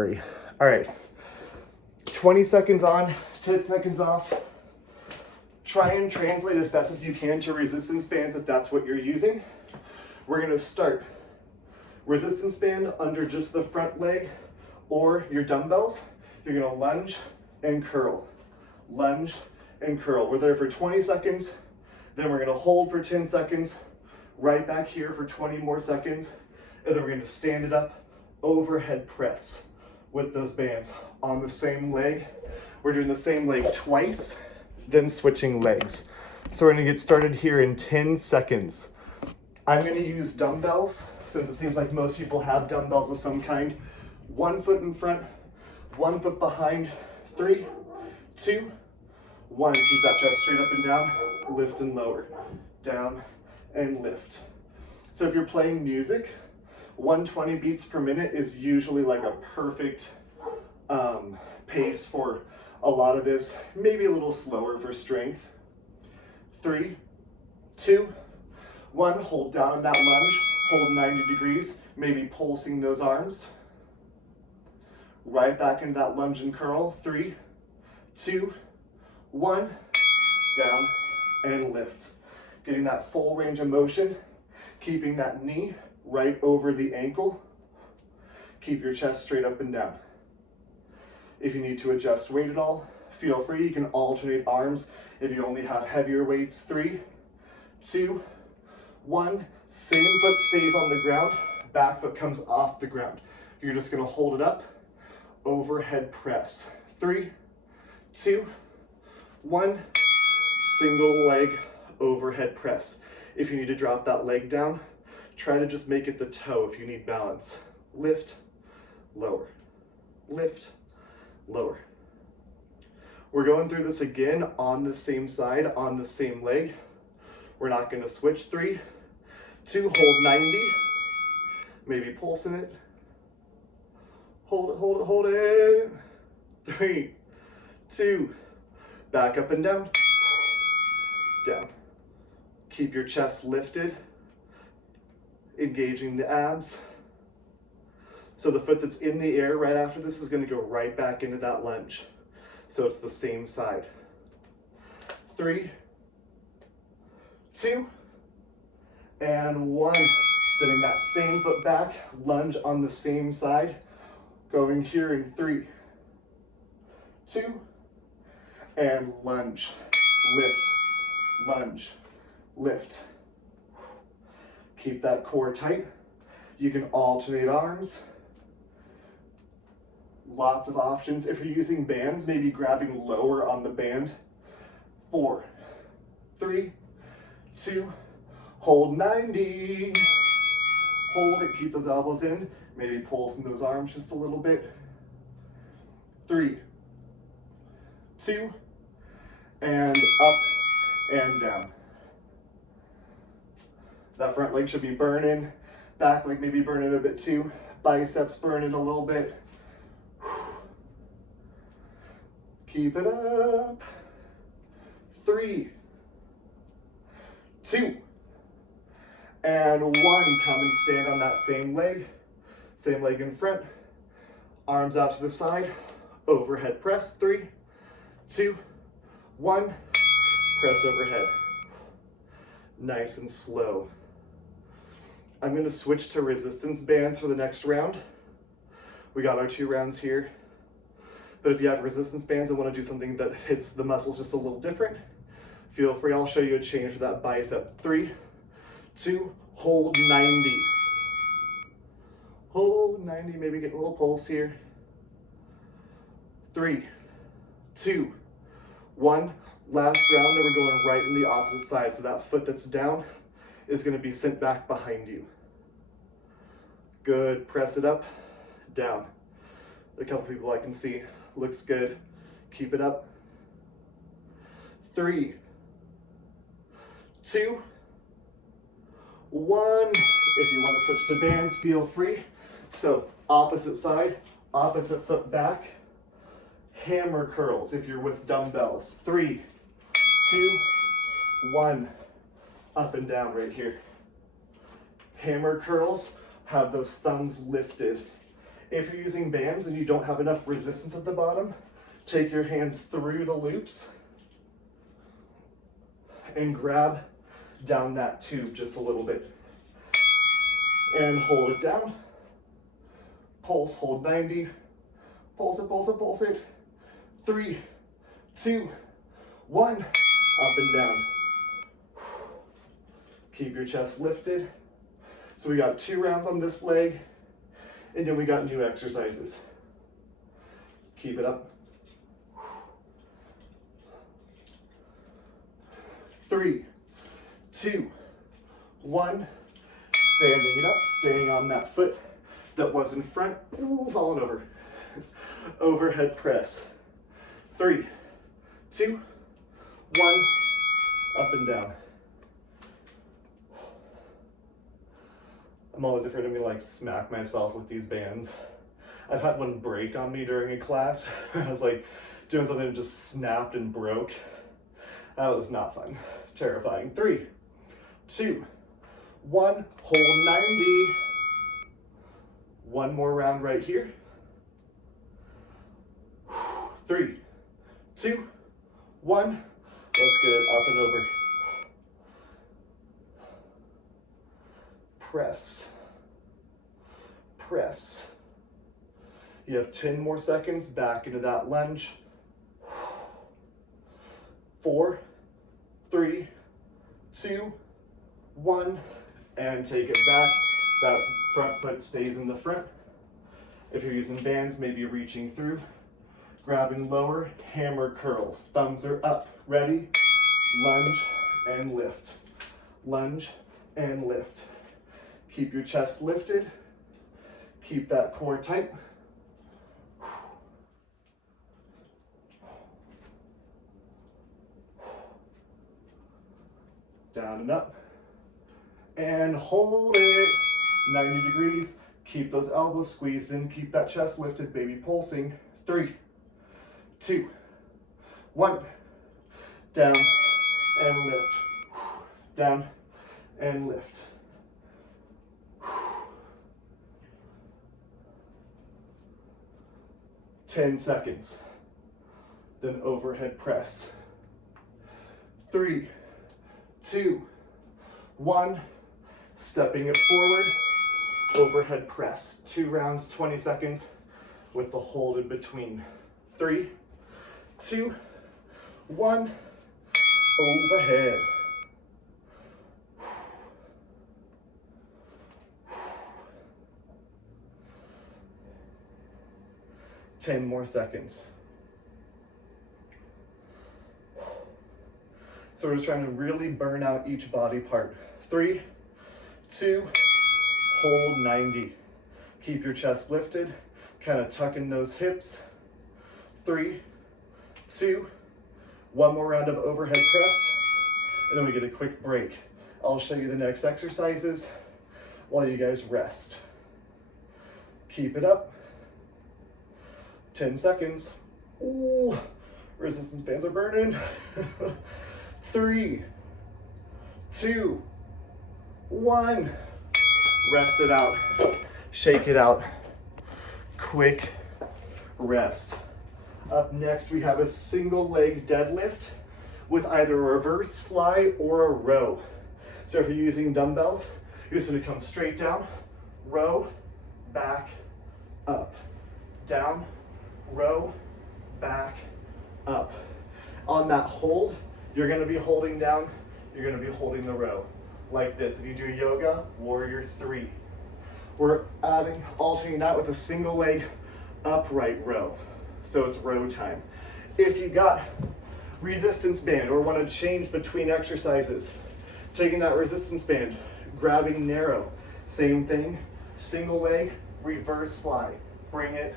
worry. All right, 20 seconds on, 10 seconds off. Try and translate as best as you can to resistance bands if that's what you're using. We're gonna start resistance band under just the front leg or your dumbbells. You're gonna lunge and curl, lunge and curl. We're there for 20 seconds, then we're gonna hold for 10 seconds, right back here for 20 more seconds, and then we're gonna stand it up, overhead press with those bands on the same leg. We're doing the same leg twice, then switching legs. So we're gonna get started here in 10 seconds. I'm gonna use dumbbells, since it seems like most people have dumbbells of some kind. 1 foot in front, 1 foot behind. 3, 2, 1. Keep that chest straight up and down, lift and lower, down and lift. So if you're playing music, 120 beats per minute is usually like a perfect pace for a lot of this, maybe a little slower for strength. 3, 2, 1, hold down in that lunge, hold 90 degrees, maybe pulsing those arms. Right back into that lunge and curl. 3, 2, 1, down and lift. Getting that full range of motion, keeping that knee right over the ankle. Keep your chest straight up and down. If you need to adjust weight at all, feel free. You can alternate arms if you only have heavier weights. 3, 2, 1. Same foot stays on the ground, back foot comes off the ground. You're just gonna hold it up, overhead press. 3, 2, 1. Single leg overhead press. If you need to drop that leg down, try to just make it the toe if you need balance. Lift, lower, lift, lower. We're going through this again on the same side, on the same leg. We're not gonna switch. 3, 2, hold 90. Maybe pulsing it. Hold it, hold it, hold it. 3, 2, back up and down, down. Keep your chest lifted, engaging the abs. So the foot that's in the air right after this is gonna go right back into that lunge. So it's the same side. 3, 2, and 1. Sitting that same foot back, lunge on the same side. Going here in 3, 2, and lunge, lift, lunge, lift. Keep that core tight. You can alternate arms. Lots of options. If you're using bands, maybe grabbing lower on the band. 4, 3, 2, hold 90. Hold it, keep those elbows in. Maybe pulsing those arms just a little bit. 3, 2, and up and down. That front leg should be burning. Back leg maybe burning a bit too. Biceps burning a little bit. Keep it up. 3, 2, and 1. Come and stand on that same leg in front. Arms out to the side, overhead press. 3, 2, 1, press overhead. Nice and slow. I'm gonna switch to resistance bands for the next round. We got our 2 rounds here. But if you have resistance bands and wanna do something that hits the muscles just a little different, feel free. I'll show you a change for that bicep. 3, 2, hold 90. Hold 90, maybe get a little pulse here. 3, 2, 1. Last round, then we're going right in the opposite side. So that foot that's down is gonna be sent back behind you. Good, press it up, down. A couple people I can see, looks good. Keep it up. 3, 2, 1. If you want to switch to bands, feel free. So opposite side, opposite foot back. Hammer curls if you're with dumbbells. 3, 2, 1. Up and down right here. Hammer curls, have those thumbs lifted. If you're using bands and you don't have enough resistance at the bottom, take your hands through the loops and grab down that tube just a little bit. And hold it down. Pulse, hold 90. Pulse it, pulse it, pulse it. 3, 2, 1. Up and down. Keep your chest lifted. So we got 2 rounds on this leg, and then we got new exercises. Keep it up. 3, 2, 1. Standing it up, staying on that foot that was in front. Ooh, falling over. Overhead press. 3, 2, 1. Up and down. I'm always afraid I'm gonna like smack myself with these bands. I've had one break on me during a class. I was like doing something that just snapped and broke. That was not fun. Terrifying. 3, 2, 1. Hold 90. One more round right here. 3, 2, 1. Let's get it up and over. Press. Press. You have 10 more seconds back into that lunge. 4, 3, 2, 1, and take it back. That front foot stays in the front. If you're using bands, maybe reaching through, grabbing lower, hammer curls. Thumbs are up. Ready? Lunge and lift. Lunge and lift. Keep your chest lifted. Keep that core tight. Down and up. And hold it. 90 degrees. Keep those elbows squeezed in. Keep that chest lifted, baby, pulsing. 3, 2, 1. Down and lift. Down and lift. 10 seconds. Then overhead press. 3, 2, 1. Stepping it forward. Overhead press. 2 rounds, 20 seconds with the hold in between. 3, 2, 1. Overhead. Ten more seconds. So we're just trying to really burn out each body part. 3, 2, hold 90. Keep your chest lifted, kind of tuck in those hips. 3, 2, 1 more round of overhead press, and then we get a quick break. I'll show you the next exercises while you guys rest. Keep it up. 10 seconds. Ooh, resistance bands are burning. 3, 2, 1. Rest it out. Shake it out. Quick rest. Up next, we have a single leg deadlift with either a reverse fly or a row. So if you're using dumbbells, you're just gonna come straight down, row, back, up, down, row, back, up. On that hold, you're gonna be holding down, you're gonna be holding the row like this. If you do yoga, warrior 3. We're alternating that with a single leg upright row. So it's row time. If you got resistance band or want to change between exercises, taking that resistance band, grabbing narrow, same thing, single leg, reverse fly, bring it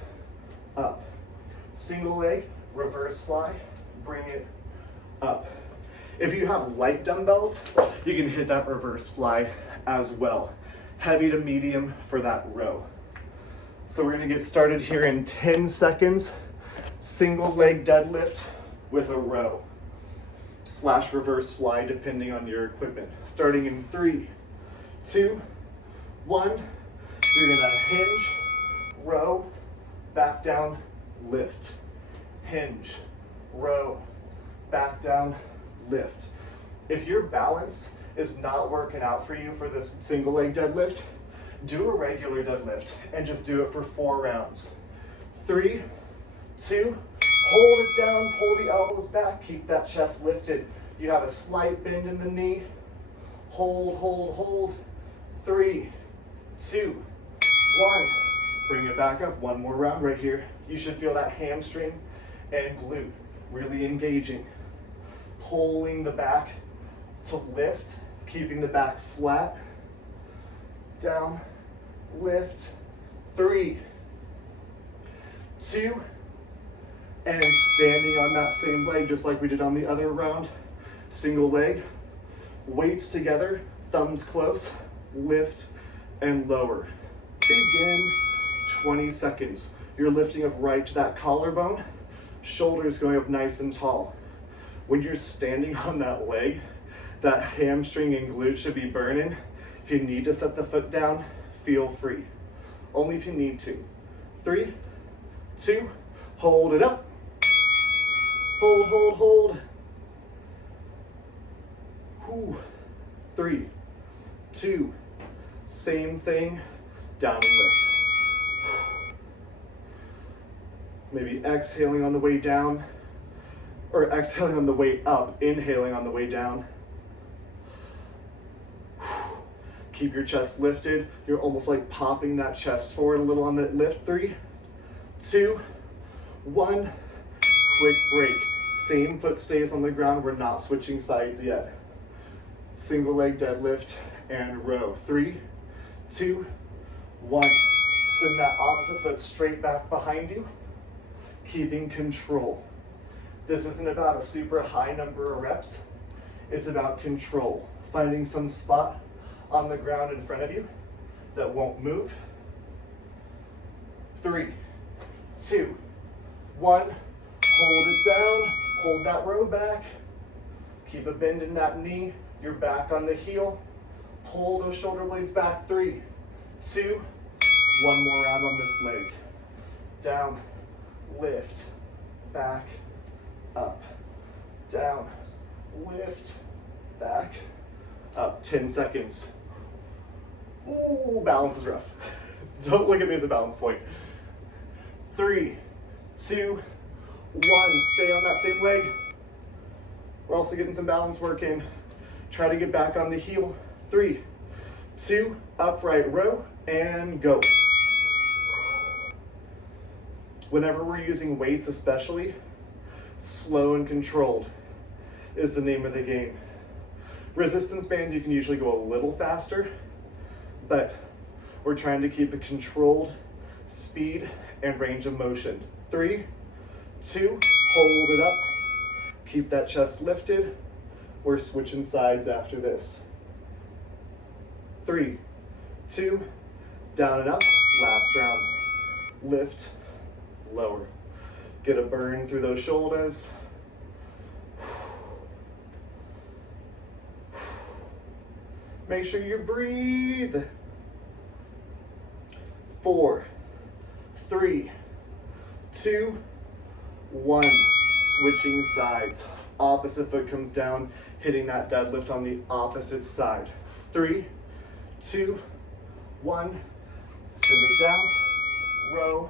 up. Single leg, reverse fly, bring it up. If you have light dumbbells, you can hit that reverse fly as well. Heavy to medium for that row. So we're gonna get started here in 10 seconds. Single leg deadlift with a row / reverse fly depending on your equipment. Starting in 3, 2, 1. You're gonna hinge, row, back down, lift. Hinge, row, back down, lift. If your balance is not working out for you for this single leg deadlift, do a regular deadlift and just do it for 4 rounds. 3, 2, hold it down, pull the elbows back, keep that chest lifted. You have a slight bend in the knee. Hold, hold, hold. 3, 2, 1. Bring it back up, 1 more round right here. You should feel that hamstring and glute really engaging. Pulling the back to lift, keeping the back flat. Down, lift. 3, 2, and standing on that same leg just like we did on the other round. Single leg, weights together, thumbs close, lift and lower. Begin. 20 seconds. You're lifting up right to that collarbone, shoulders going up nice and tall. When you're standing on that leg, that hamstring and glute should be burning. If you need to set the foot down, feel free. Only if you need to. 3, 2, hold it up. Hold, hold, hold. Whew. 3, 2, same thing, down and lift. Maybe exhaling on the way down, or exhaling on the way up, inhaling on the way down. Keep your chest lifted. You're almost like popping that chest forward a little on the lift. 3, 2, 1, quick break. Same foot stays on the ground. We're not switching sides yet. Single leg deadlift and row. 3, 2, 1. Send that opposite foot straight back behind you, keeping control. This isn't about a super high number of reps. It's about control. Finding some spot on the ground in front of you that won't move. 3, 2, 1. Hold it down. Hold that row back. Keep a bend in that knee. You're back on the heel. Pull those shoulder blades back. 3, 2, 1 more round on this leg. Down, lift, back, up, down, lift, back, up. 10 seconds. Ooh, balance is rough. Don't look at me as a balance point. 3, 2, 1. Stay on that same leg. We're also getting some balance work in. Try to get back on the heel. 3, 2, upright row, and go. Whenever we're using weights especially, slow and controlled is the name of the game. Resistance bands, you can usually go a little faster, but we're trying to keep a controlled speed and range of motion. 3, 2, hold it up. Keep that chest lifted. We're switching sides after this. 3, 2, down and up. Last round. Lift, lower. Get a burn through those shoulders. Make sure you breathe. 4, 3, 2, 1. Switching sides. Opposite foot comes down, hitting that deadlift on the opposite side. 3, 2, 1. Send it down, row,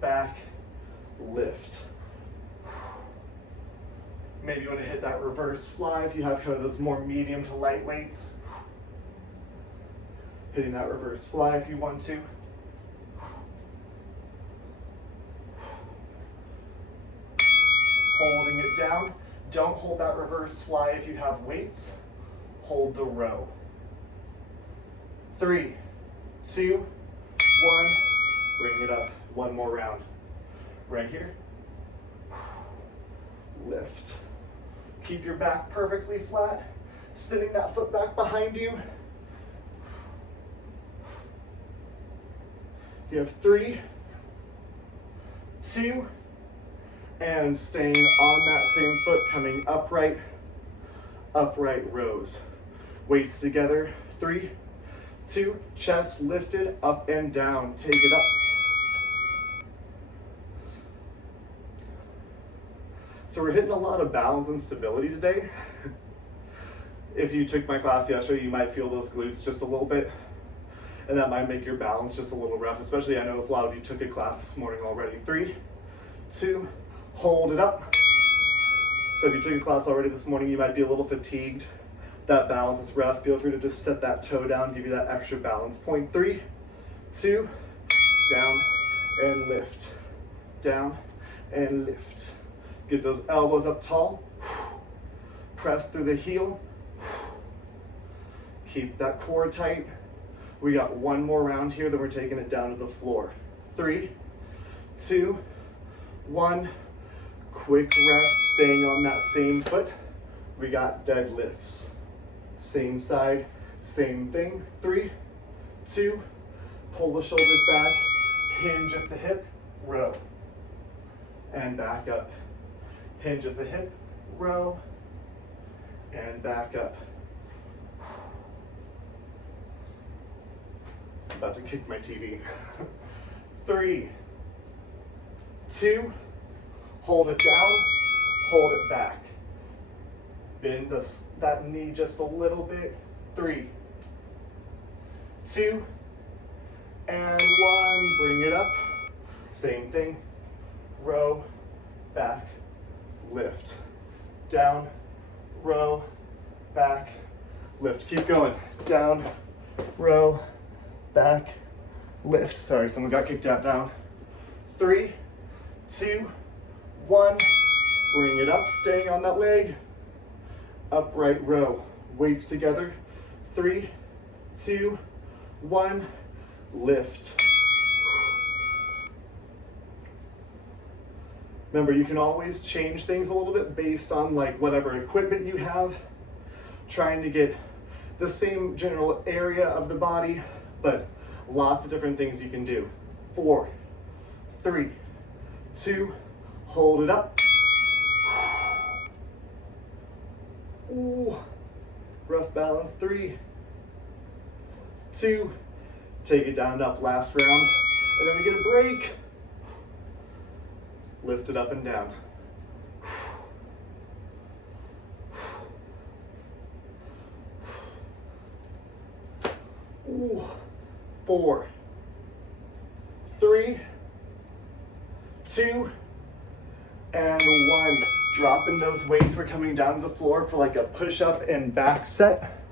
back, lift. Maybe you want to hit that reverse fly if you have kind of those more medium to light weights. Hitting that reverse fly if you want to. Holding it down. Don't hold that reverse fly if you have weights. Hold the row. 3, 2, 1. Bring it up. 1 more round. Right here. Lift. Keep your back perfectly flat. Sending that foot back behind you. You have 3, 2, and staying on that same foot, coming upright, upright rows. Weights together. 3, 2, chest lifted, up and down. Take it up. So we're hitting a lot of balance and stability today. If you took my class yesterday, you might feel those glutes just a little bit, and that might make your balance just a little rough, especially I know a lot of you took a class this morning already. 3, 2, hold it up. So if you took a class already this morning, you might be a little fatigued. That balance is rough. Feel free to just set that toe down, give you that extra balance point. 3, 2, down and lift, down and lift. Get those elbows up tall. Press through the heel. Keep that core tight. We got one more round here, then we're taking it down to the floor. 3, 2, 1. Quick rest, staying on that same foot. We got deadlifts. Same side, same thing. 3, 2, pull the shoulders back, hinge at the hip, row, and back up. Hinge at the hip, row, and back up. I'm about to kick my TV. 3, 2, hold it down, hold it back. Bend that knee just a little bit. 3, 2, and 1. Bring it up. Same thing. Row, back, lift. Down, row, back, lift. Keep going. Down, row, back, lift. Sorry, someone got kicked out. Down. 3, 2, 1. Bring it up, staying on that leg. Upright row. Weights together. 3, 2, 1. Lift. Remember, you can always change things a little bit based on like whatever equipment you have. Trying to get the same general area of the body, but lots of different things you can do. 4, 3, 2, hold it up. Ooh, rough balance. 3, 2, take it down and up. Last round, and then we get a break. Lift it up and down. Ooh. 4, 3, 2, and 1. Dropping those weights. We're coming down to the floor for like a push-up and back set.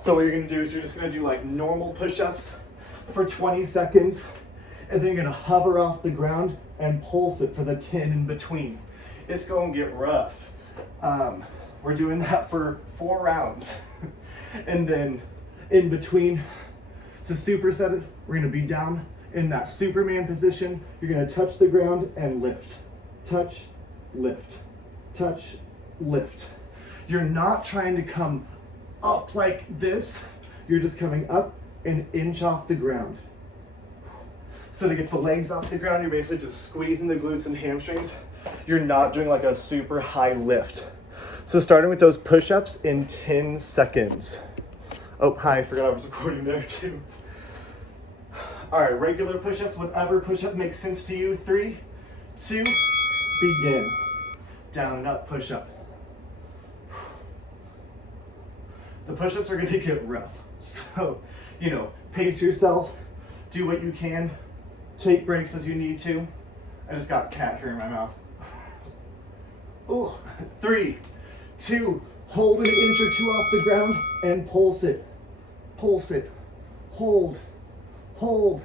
So what you're gonna do is you're just gonna do like normal push-ups for 20 seconds, and then you're gonna hover off the ground and pulse it for the 10 in between. It's gonna get rough. We're doing that for 4 rounds. And then in between, to superset it, we're gonna be down in that Superman position. You're gonna touch the ground and lift. Touch, lift, touch, lift. You're not trying to come up like this. You're just coming up an inch off the ground. So to get the legs off the ground, you're basically just squeezing the glutes and hamstrings. You're not doing like a super high lift. So starting with those push-ups in 10 seconds. Oh, hi, I forgot I was recording there too. All right, regular push-ups, whatever push-up makes sense to you. 3, 2, begin. Down and up push-up. The push-ups are gonna get rough. So, pace yourself, do what you can, take breaks as you need to. I just got cat hair in my mouth. Ooh. 3, 2, hold an inch or 2 off the ground and pulse it. Pulse it. Hold. Hold.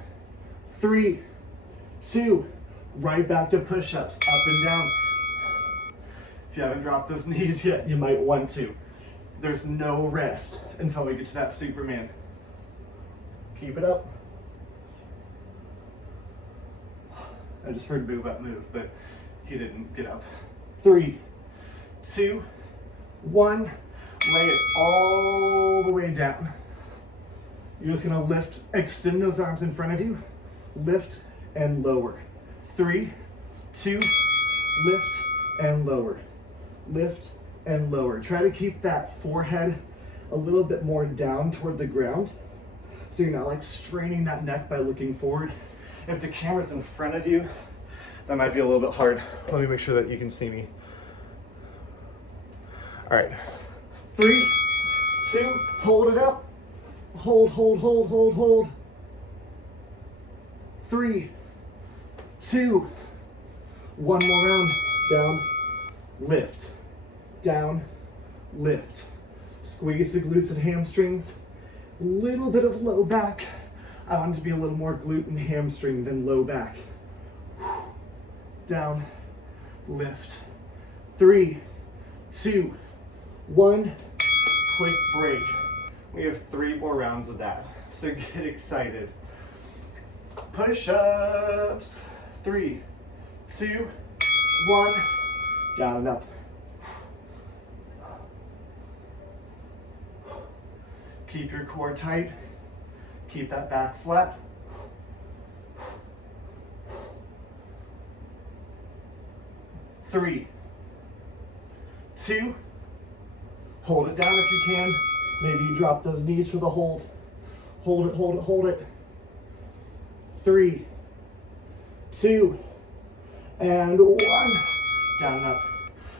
3, 2, right back to push-ups, up and down. If you haven't dropped those knees yet, you might want to. There's no rest until we get to that Superman. Keep it up. I just heard move up, move, but he didn't get up. 3, 2, 1. Lay it all the way down. You're just gonna lift, extend those arms in front of you, lift and lower. 3, 2, lift and lower. Lift and lower. Try to keep that forehead a little bit more down toward the ground, so you're not like straining that neck by looking forward. If the camera's in front of you, That might be a little bit hard. Let me make sure that you can see me. All right, 3, 2, hold it up. Hold, hold, hold, hold, hold. 3, 2, one more round. Down, lift, down, lift. Squeeze the glutes and hamstrings. Little bit of low back. I want it to be a little more glute and hamstring than low back. Down, lift. 3, 2, 1. Quick break. We have 3 more rounds of that, so get excited. Push-ups. 3, 2, 1. Down and up. Keep your core tight. Keep that back flat. 3, 2. Hold it down if you can. Maybe you drop those knees for the hold. Hold it, hold it, hold it. 3, 2, and 1. Down and up.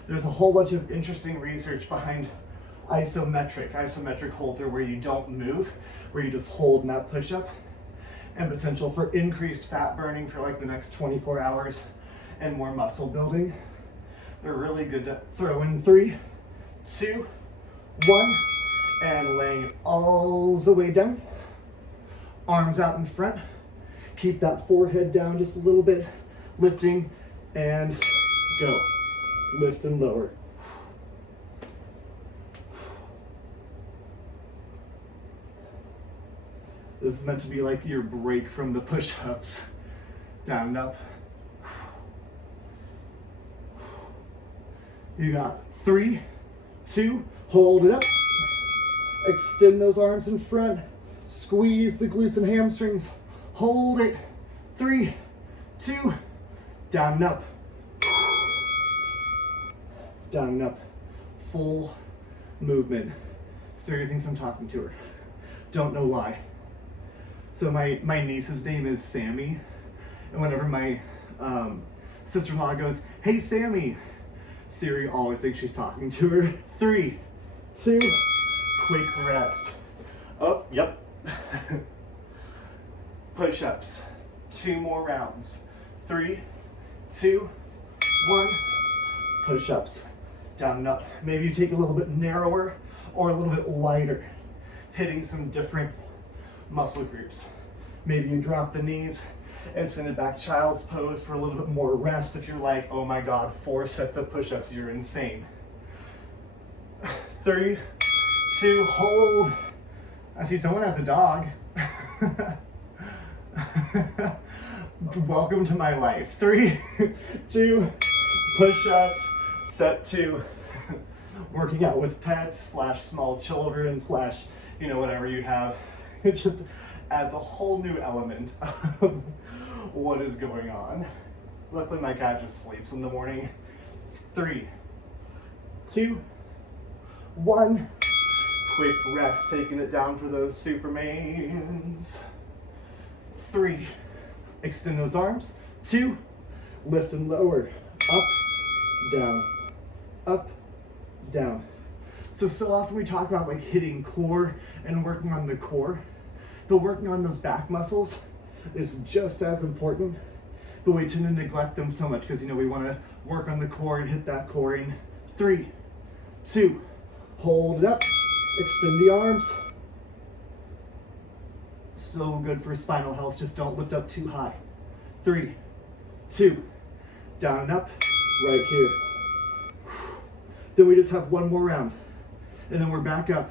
There's a whole bunch of interesting research behind isometric holds are where you don't move, where you just hold in that push-up, and potential for increased fat burning for like the next 24 hours and more muscle building. They're really good to throw in. 3, 2, 1, and laying it all the way down. Arms out in front. Keep that forehead down just a little bit. Lifting and go. Lift and lower. This is meant to be like your break from the push-ups. Down and up. You got 3, 2, hold it up. Extend those arms in front. Squeeze the glutes and hamstrings. Hold it. 3, 2, down and up. Down and up. Full movement. Sarah thinks I'm talking to her. Don't know why. So my niece's name is Sammy, and whenever my sister-in-law goes, "Hey Sammy," Siri always thinks she's talking to her. 3, 2, quick rest. Oh, yep. Push-ups. 2 more rounds. 3, 2, 1. Push-ups. Down and up. Maybe you take a little bit narrower or a little bit wider, hitting some different muscle groups. Maybe you drop the knees and send it back child's pose for a little bit more rest. If you're like, oh my God, 4 sets of push-ups, you're insane. 3, 2, hold. I see someone has a dog. Welcome to my life. 3, 2, push-ups, set 2. Working out with pets / small children / whatever you have. It just adds a whole new element of what is going on. Luckily my cat just sleeps in the morning. 3, 2, 1. Quick rest, taking it down for those Supermans. 3, extend those arms. 2, lift and lower. Up, down, up, down. So often we talk about like hitting core and working on the core, but working on those back muscles is just as important, but we tend to neglect them so much because we want to work on the core and hit that core in. 3, 2, hold it up, extend the arms. So good for spinal health, just don't lift up too high. 3, 2, down and up, right here. Then we just have 1 more round, and then we're back up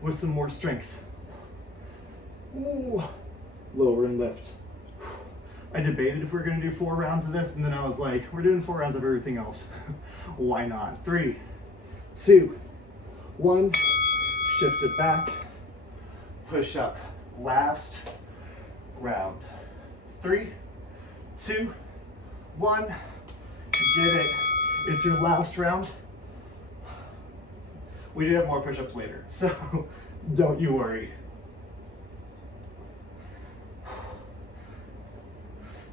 with some more strength. Ooh. Lower and lift. I debated if we were gonna do 4 rounds of this, and then I was like, we're doing 4 rounds of everything else. Why not? 3, 2, 1, shift it back, push up. Last round. 3, 2, 1, get it. It's your last round. We do have more push-ups later, so don't you worry.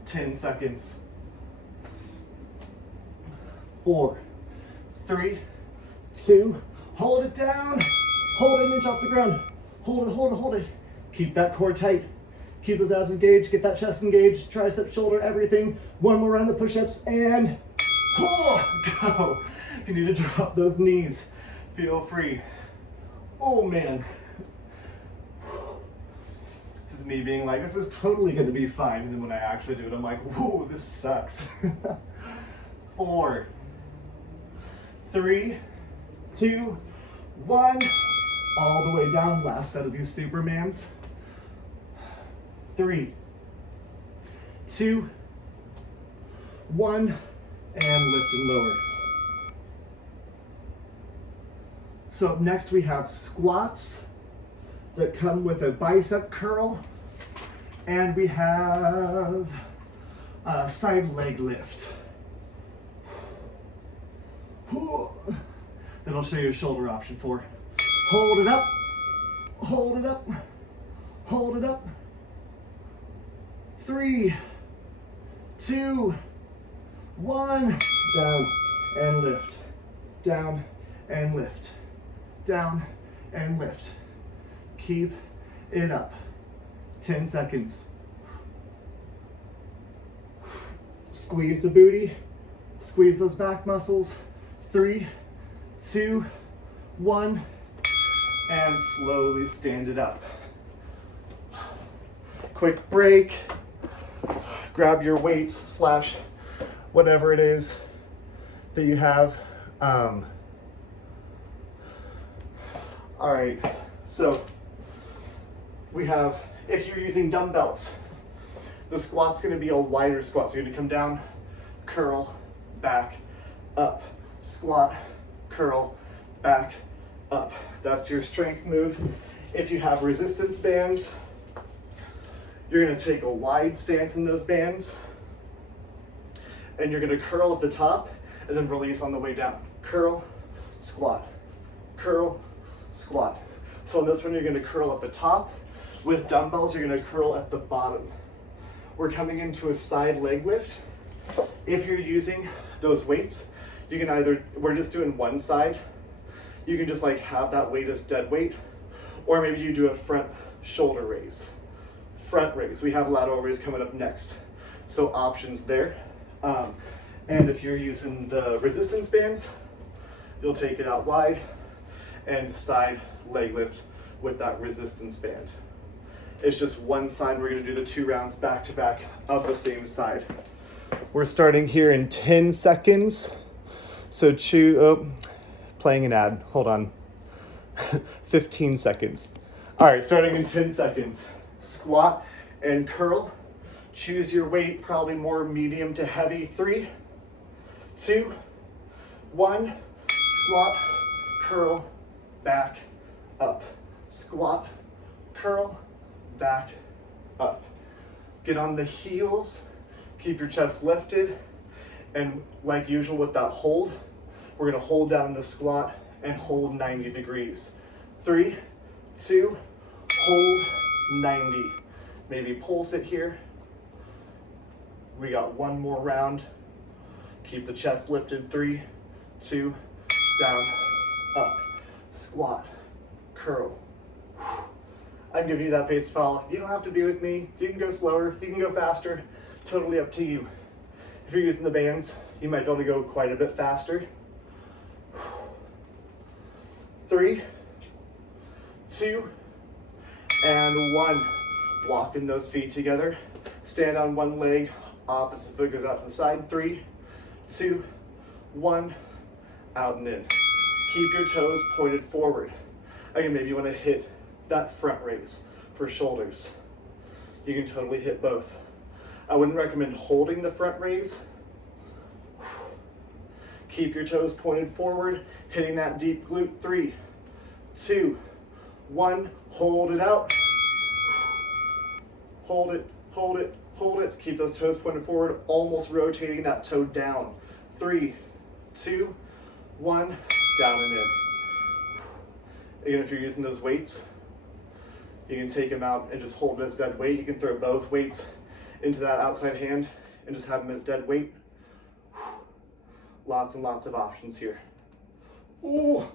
10 seconds. 4, 3, 2, hold it down. Hold it an inch off the ground. Hold it, hold it, hold it. Keep that core tight. Keep those abs engaged, get that chest engaged, tricep, shoulder, everything. One more round of push-ups and go. If you need to drop those knees, feel free. Oh man. This is me being like, this is totally gonna be fine. And then when I actually do it, I'm like, whoa, this sucks. 4, 3, 2, 1. All the way down, last set of these Supermans. 3, 2, 1, and lift and lower. So up next we have squats that come with a bicep curl, and we have a side leg lift. That I'll show you a shoulder option for. Hold it up, hold it up, hold it up. 3, 2, 1, down and lift, down and lift, down and lift. Keep it up. 10 seconds. Squeeze the booty, squeeze those back muscles. 3, 2, 1, and slowly stand it up. Quick break. Grab your weights / whatever it is that you have. All right, so we have, if you're using dumbbells, the squat's gonna be a wider squat. So you're gonna come down, curl, back, up, squat, curl, back, up. That's your strength move. If you have resistance bands, you're gonna take a wide stance in those bands, and you're gonna curl at the top and then release on the way down. Curl, squat, curl, squat. So on this one, you're gonna curl at the top. With dumbbells, you're gonna curl at the bottom. We're coming into a side leg lift. If you're using those weights, you can either, we're just doing one side, you can just like have that weight as dead weight, or maybe you do a front shoulder raise. Front raise, we have lateral raise coming up next. So options there. And if you're using the resistance bands, you'll take it out wide and side leg lift with that resistance band. It's just one side. We're gonna do the 2 rounds back to back of the same side. We're starting here in 10 seconds. So playing an ad, hold on. 15 seconds. All right, starting in 10 seconds. Squat and curl. Choose your weight, probably more medium to heavy. 3, 2, 1. Squat, curl, back, up. Squat, curl, back, up. Get on the heels, keep your chest lifted, and like usual with that hold, we're gonna hold down the squat and hold 90 degrees. 3, 2, hold 90. Maybe pulse it here. We got one more round. Keep the chest lifted. 3, 2, down, up, squat, curl. I can give you that pace to follow. You don't have to be with me. You can go slower, you can go faster, totally up to you. If you're using the bands, you might be able to go quite a bit faster. 3, 2, and 1. Walking those feet together. Stand on one leg, opposite foot goes out to the side. 3, 2, 1, out and in. Keep your toes pointed forward. Again, maybe you want to hit that front raise for shoulders. You can totally hit both. I wouldn't recommend holding the front raise. Keep your toes pointed forward, hitting that deep glute. 3, 2, 1, hold it out. Hold it, hold it, hold it. Keep those toes pointed forward, almost rotating that toe down. 3, 2, 1, down and in. Again, if you're using those weights, you can take them out and just hold it as dead weight. You can throw both weights into that outside hand and just have them as dead weight. Lots and lots of options here. Ooh.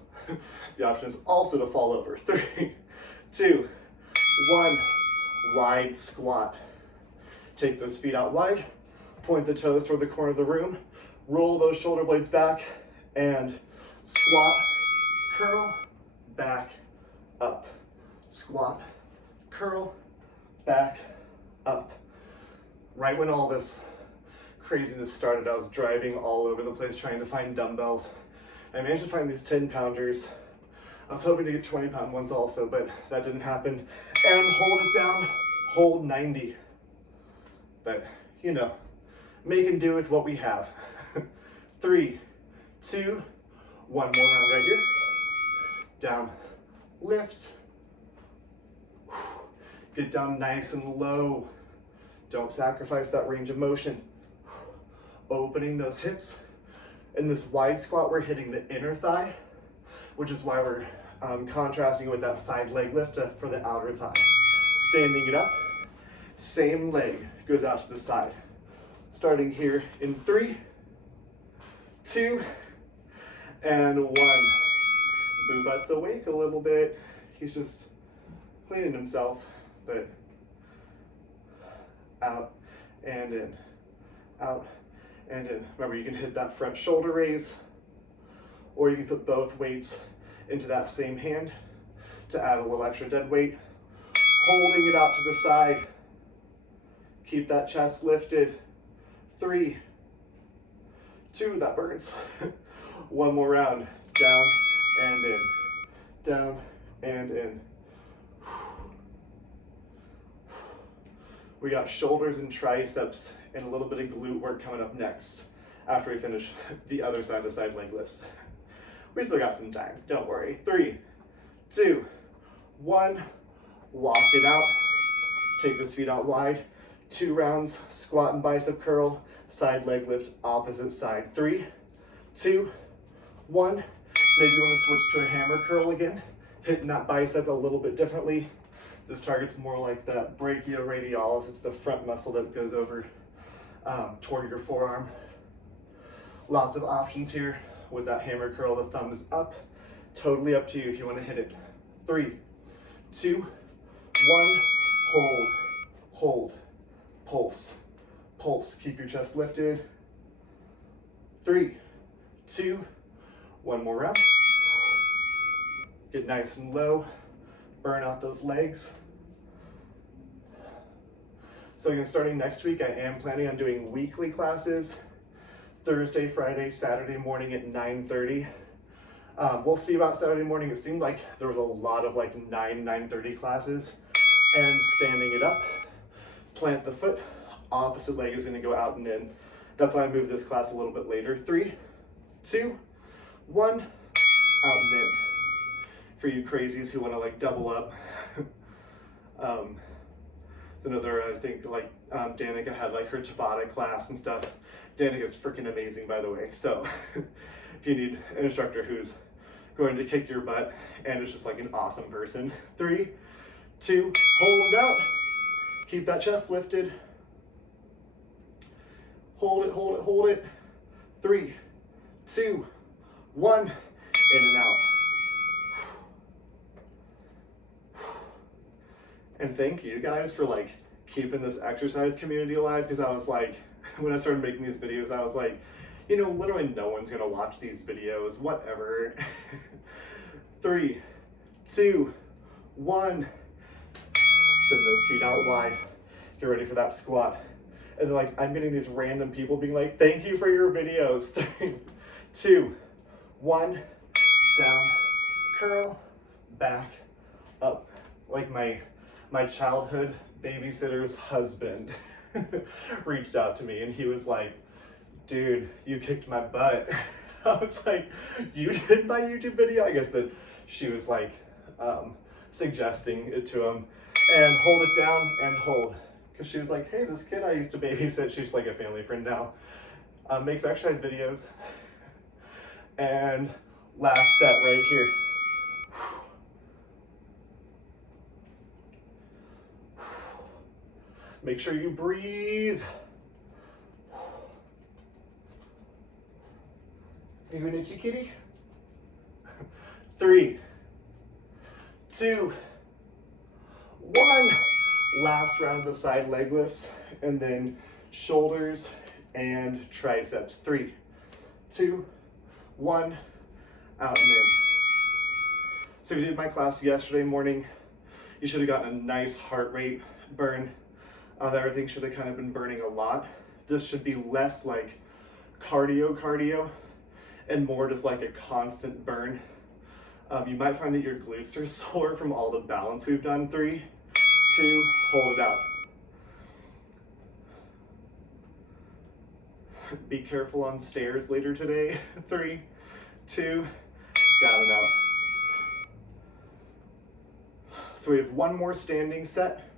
The option is also to fall over. 3, 2, 1. Wide squat. Take those feet out wide. Point the toes toward the corner of the room. Roll those shoulder blades back and squat, curl, back, up. Squat, curl, back, up. Right when all this craziness started, I was driving all over the place trying to find dumbbells. I managed to find these 10-pounders. I was hoping to get 20-pound ones also, but that didn't happen. And hold it down, hold 90. But, you know, making do with what we have. 3, 2, 1 more round right here. Down, lift. Get down nice and low. Don't sacrifice that range of motion. Opening those hips. In this wide squat, we're hitting the inner thigh, which is why we're contrasting with that side leg lift for the outer thigh. Standing it up, same leg goes out to the side. Starting here in 3, 2, and 1. Boo Butt's awake a little bit. He's just cleaning himself, but out and in, out and in. Remember, you can hit that front shoulder raise, or you can put both weights into that same hand to add a little extra dead weight. Holding it out to the side. Keep that chest lifted. 3, 2, that burns. 1 more round. Down and in. Down and in. We got shoulders and triceps and a little bit of glute work coming up next after we finish the other side of side leg lifts. We still got some time, don't worry. 3, 2, 1, walk it out. Take those feet out wide. 2 rounds, squat and bicep curl, side leg lift, opposite side. 3, 2, 1. Maybe you want to switch to a hammer curl again, hitting that bicep a little bit differently. This target's more like that brachioradialis. It's the front muscle that goes over toward your forearm. Lots of options here with that hammer curl. The thumb is up. Totally up to you if you want to hit it. 3, 2, 1. Hold, hold, pulse, pulse. Keep your chest lifted. 3, 2, 1 more round. Get nice and low. Burn out those legs. So again, starting next week, I am planning on doing weekly classes, Thursday, Friday, Saturday morning at 9:30. We'll see about Saturday morning. It seemed like there was a lot of like 9:30 classes. And standing it up, plant the foot, opposite leg is gonna go out and in. That's why I moved this class a little bit later. 3, 2, 1, out and in. For you crazies who wanna like double up. It's another, I think, like Danica had like her Tabata class and stuff. Danica's freaking amazing, by the way. So if you need an instructor who's going to kick your butt and is just like an awesome person. 3, 2, hold it out. Keep that chest lifted. Hold it, hold it, hold it. 3, 2, 1, in and out. And thank you guys for like keeping this exercise community alive, because I was like, when I started making these videos, I was like, you know, literally no one's gonna watch these videos, whatever. 3, 2, 1. Send those feet out wide. Get ready for that squat. And then like, I'm getting these random people being like, thank you for your videos. 3, 2, 1, down, curl, back, up. Like my childhood babysitter's husband reached out to me and he was like, dude, you kicked my butt. I was like, you did my YouTube video? I guess that she was like suggesting it to him. And hold it down and hold. Because she was like, hey, this kid I used to babysit, she's like a family friend now, makes exercise videos. And last set right here. Make sure you breathe. Are you an itchy kitty? 3, 2, 1. Last round of the side leg lifts, and then shoulders and triceps. 3, 2, 1, out and in. So if you did my class yesterday morning, you should have gotten a nice heart rate burn. Everything should have kind of been burning a lot. This should be less like cardio, and more just like a constant burn. You might find that your glutes are sore from all the balance we've done. 3, 2, hold it out. Be careful on stairs later today. 3, 2, down and out. So we have one more standing set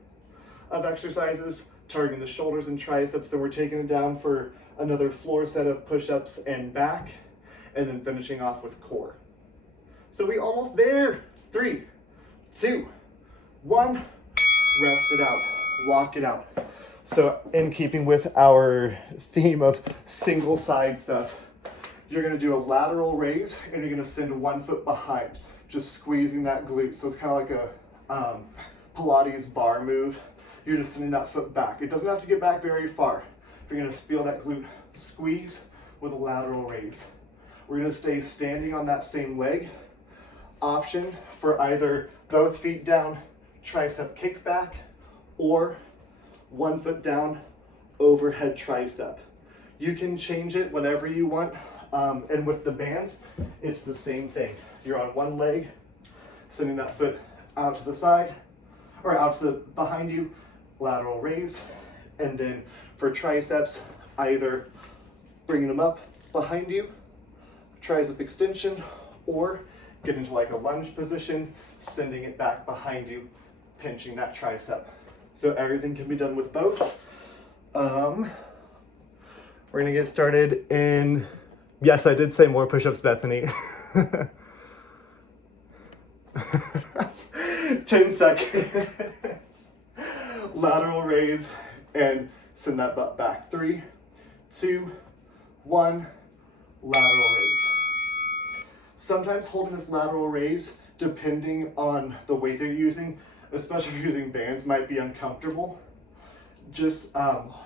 of exercises targeting the shoulders and triceps. Then we're taking it down for another floor set of push-ups and back, and then finishing off with core. So we almost there. 3, 2, 1, rest it out, walk it out. So in keeping with our theme of single side stuff, you're gonna do a lateral raise and you're gonna send one foot behind, just squeezing that glute. So it's kind of like a Pilates bar move. You're just sending that foot back. It doesn't have to get back very far. You're gonna feel that glute squeeze with a lateral raise. We're gonna stay standing on that same leg. Option for either both feet down, tricep kickback, or one foot down, overhead tricep. You can change it whatever you want. And with the bands, it's the same thing. You're on one leg, sending that foot out to the side, or out to the behind you, lateral raise. And then for triceps, either bringing them up behind you, tricep extension, or get into like a lunge position, sending it back behind you, pinching that tricep. So everything can be done with both. We're gonna get started in, yes, I did say more push-ups, Bethany. 10 seconds. Lateral raise and send that butt back. 3, 2, 1, lateral raise. Sometimes holding this lateral raise, depending on the weight they're using, especially if you're using bands, might be uncomfortable. Just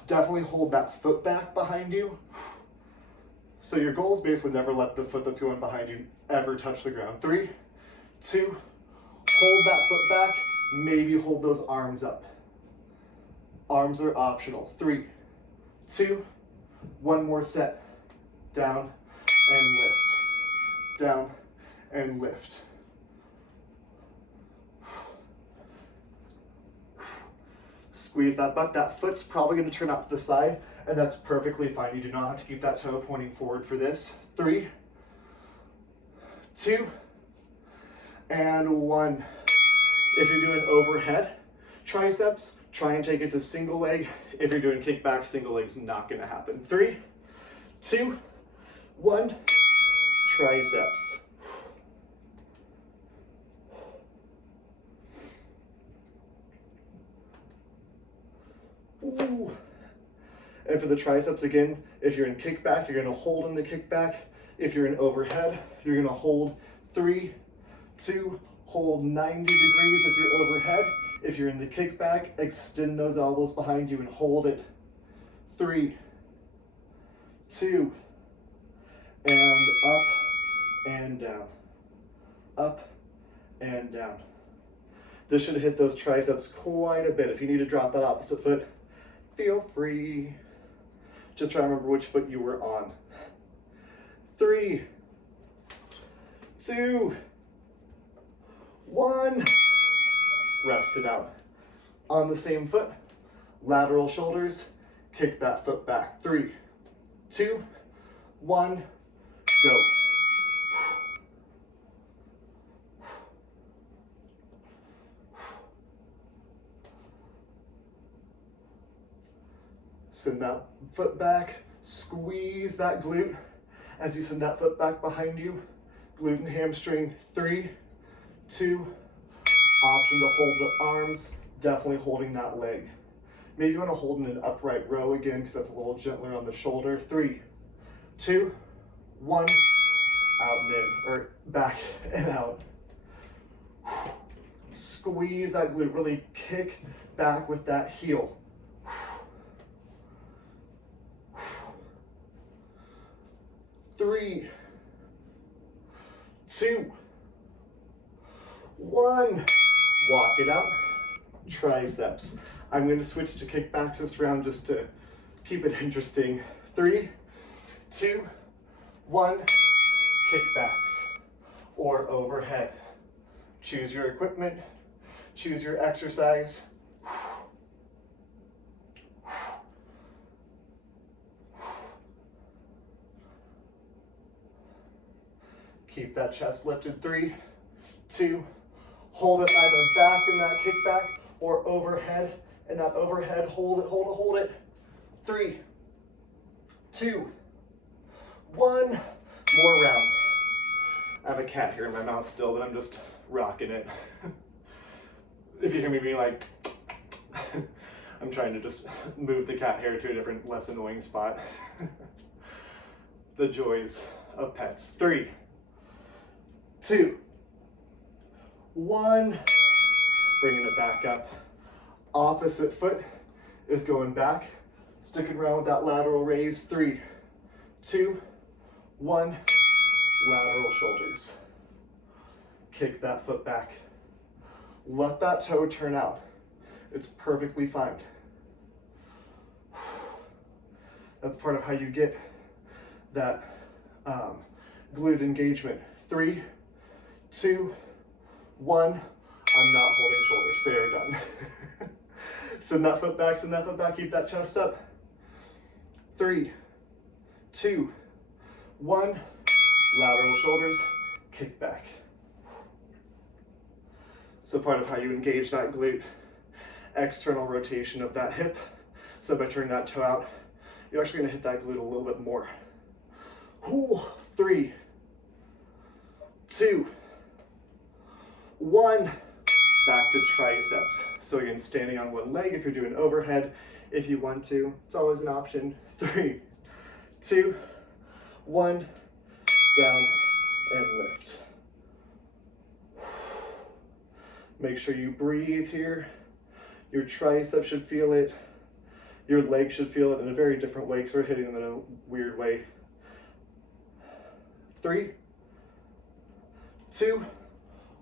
definitely hold that foot back behind you. So your goal is basically never let the foot that's going behind you ever touch the ground. 3, 2, hold that foot back, maybe hold those arms up. Arms are optional. 3, 2, 1 more set. Down and lift. Down and lift. Squeeze that butt. That foot's probably going to turn out to the side, and that's perfectly fine. You do not have to keep that toe pointing forward for this. 3, 2, and 1. If you're doing overhead triceps, try and take it to single leg. If you're doing kickback, single leg's not going to happen. 3, 2, 1, triceps. Ooh. And for the triceps, again, if you're in kickback, you're going to hold in the kickback. If you're in overhead, you're going to hold 3, 2, hold 90 degrees if you're overhead. If you're in the kickback, extend those elbows behind you and hold it. 3, 2, and up and down. Up and down. This should hit those triceps quite a bit. If you need to drop that opposite foot, feel free. Just try to remember which foot you were on. 3, 2, 1. Rest it out. On the same foot, lateral shoulders, kick that foot back. 3, 2, 1, go. Send that foot back, squeeze that glute as you send that foot back behind you. Glute and hamstring. 3, 2, option to hold the arms, definitely holding that leg. Maybe you want to hold in an upright row again because that's a little gentler on the shoulder. 3, 2, 1, out and in, or back and out. Squeeze that glute, really kick back with that heel. 3, 2, 1. Walk it out. Triceps. I'm going to switch to kickbacks this round just to keep it interesting. 3, 2, 1. Kickbacks or overhead. Choose your equipment. Choose your exercise. Keep that chest lifted. 3, 2, hold it either back in that kickback or overhead. In that overhead, hold it, hold it, hold it. 3, 2, 1. More round. I have a cat here in my mouth still, but I'm just rocking it. If you hear me being like, I'm trying to just move the cat hair to a different, less annoying spot. The joys of pets. 3, 2, 1. Bringing it back up. Opposite foot is going back. Sticking around with that lateral raise. 3, 2, 1. Lateral shoulders. Kick that foot back. Let that toe turn out. It's perfectly fine. That's part of how you get that glute engagement. 3, 2, 1. I'm not holding shoulders. They are done. Send that foot back, send that foot back. Keep that chest up. 3, 2, 1. Lateral shoulders, kick back. So part of how you engage that glute, external rotation of that hip. So by turning that toe out, you're actually going to hit that glute a little bit more. 3, 2, 1. Back to triceps. So again, standing on one leg if you're doing overhead. If you want to, it's always an option. 3, 2, 1. Down and lift. Make sure you breathe here. Your tricep should feel it. Your leg should feel it in a very different way because we're hitting them in a weird way. 3, 2,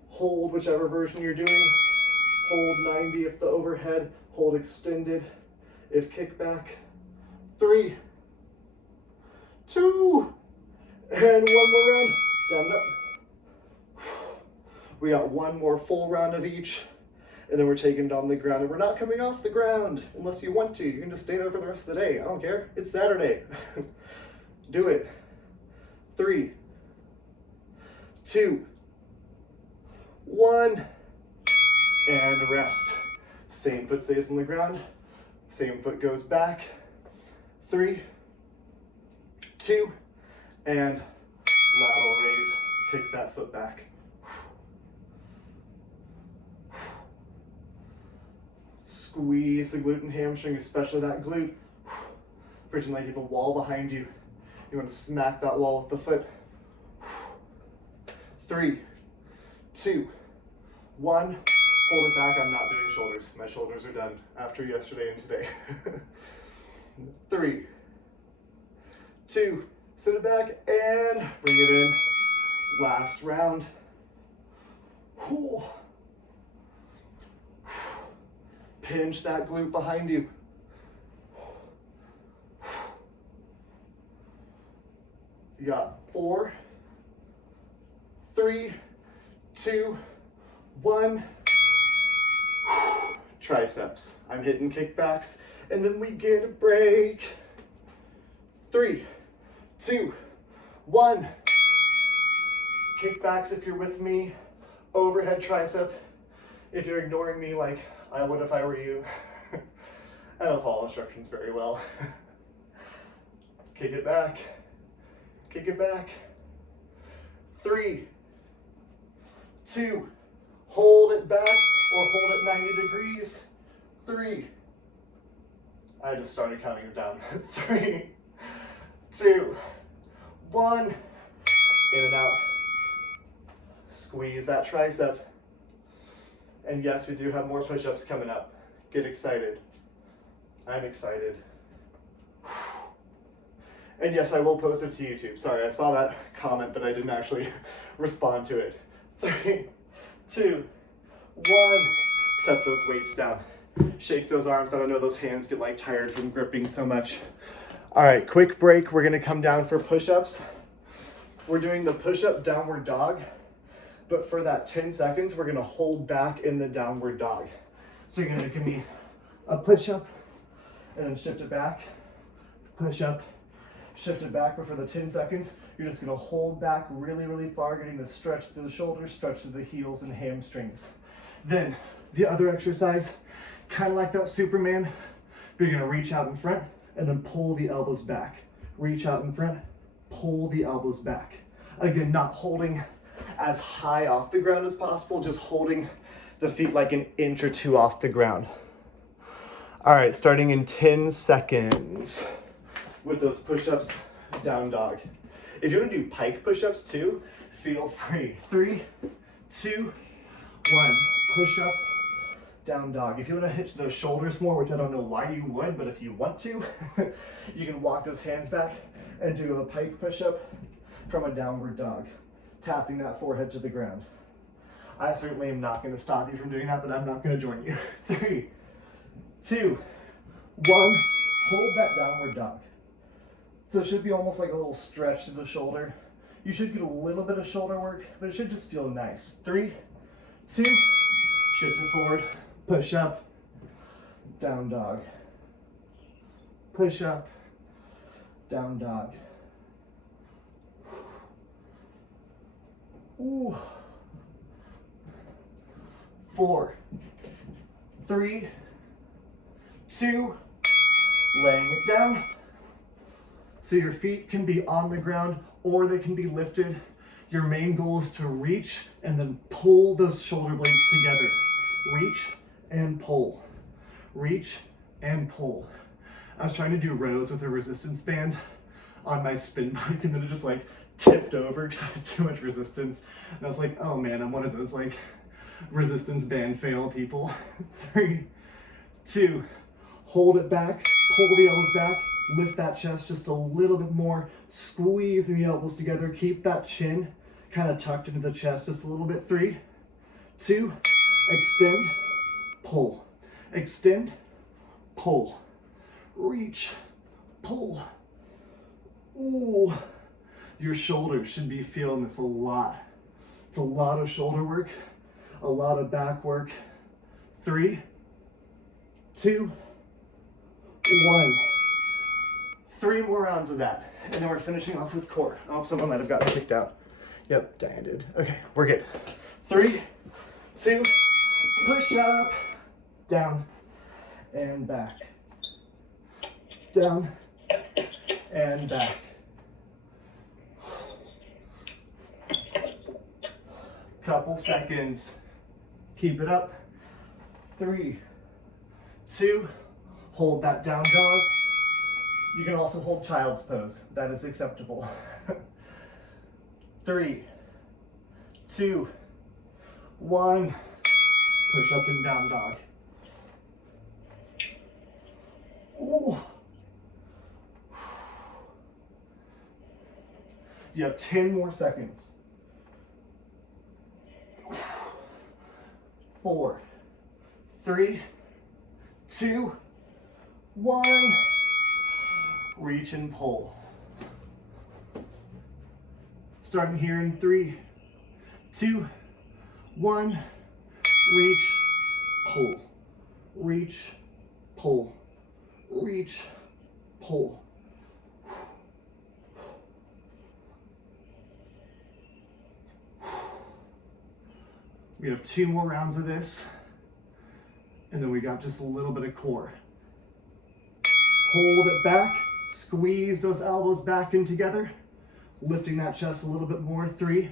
hold whichever version you're doing. Hold 90 if the overhead. Hold extended if kickback. 3, 2, and one more round. Down and up. We got one more full round of each, and then we're taking it on the ground, and we're not coming off the ground unless you want to. You can just stay there for the rest of the day. I don't care. It's Saturday. Do it. 3, 2, 1, and rest. Same foot stays on the ground. Same foot goes back. 3, 2, and lateral raise. Kick that foot back. Squeeze the glute and hamstring, especially that glute. Pretend like you have a wall behind you. You want to smack that wall with the foot. 3, 2, 1. Hold it back. I'm not doing shoulders. My shoulders are done after yesterday and today. 3, 2, sit it back and bring it in. Last round. Pinch that glute behind you. You got 4, 3, 2, 1. Triceps. I'm hitting kickbacks, and then we get a break. 3, 2, 1. Kickbacks if you're with me. Overhead tricep if you're ignoring me like I would if I were you. I don't follow instructions very well. Kick it back. Kick it back. 3, 2, hold it back or hold it 90 degrees. 3. I just started counting it down. 3, 2, 1. in and out. Squeeze that tricep. And yes, we do have more push-ups coming up. Get excited. I'm excited. And yes, I will post it to YouTube. Sorry, I saw that comment, but I didn't actually respond to it. 3, 2, 1. Set those weights down. Shake those arms. I don't know, those hands get like tired from gripping so much. All right, quick break. We're gonna come down for push-ups. We're doing the push-up downward dog, but for that 10 seconds, we're gonna hold back in the downward dog. So you're gonna give me a push-up and then shift it back, push-up, shift it back, but for the 10 seconds, you're just gonna hold back really, really far, getting the stretch through the shoulders, stretch through the heels and hamstrings. Then the other exercise, kind of like that Superman, you're gonna reach out in front and then pull the elbows back. Reach out in front, pull the elbows back. Again, not holding as high off the ground as possible, just holding the feet like an inch or two off the ground. All right, starting in 10 seconds with those push-ups, down dog. If you want to do pike push-ups too, feel free. 3, 2, 1. Push up, down dog. If you want to hitch those shoulders more, which I don't know why you would, but if you want to, you can walk those hands back and do a pike push-up from a downward dog, tapping that forehead to the ground. I certainly am not going to stop you from doing that, but I'm not going to join you. 3, 2, 1. Hold that downward dog. So it should be almost like a little stretch to the shoulder. You should get a little bit of shoulder work, but it should just feel nice. 3, 2, shift it forward, push up, down dog. Push up, down dog. Ooh. 4, 3, 2, laying it down. So your feet can be on the ground or they can be lifted. Your main goal is to reach and then pull those shoulder blades together. Reach and pull. Reach and pull. I was trying to do rows with a resistance band on my spin bike and then it just like tipped over because I had too much resistance. And I was like, oh man, I'm one of those like resistance band fail people. 3, 2, hold it back, pull the elbows back, lift that chest just a little bit more, squeezing the elbows together, keep that chin kind of tucked into the chest just a little bit. 3, 2, extend, pull, extend, pull, reach, pull. Ooh, your shoulders should be feeling this a lot. It's a lot of shoulder work, a lot of back work. 3, 2, 1. 3 more rounds of that, and then we're finishing off with core. Oh, someone might have gotten kicked out. Yep, Diane did. Okay, we're good. 3, 2, push up, down, and back. Down, and back. Couple seconds. Keep it up. 3, 2, hold that down dog. You can also hold child's pose. That is acceptable. 3, 2, 1. Push up and down dog. Ooh. You have 10 more seconds. 4, 3, 2, 1. Reach and pull. Starting here in 3, 2, 1. Reach, pull. Reach, pull. Reach, pull. We have 2 more rounds of this, and then we got just a little bit of core. Hold it back, squeeze those elbows back in together, lifting that chest a little bit more. 3,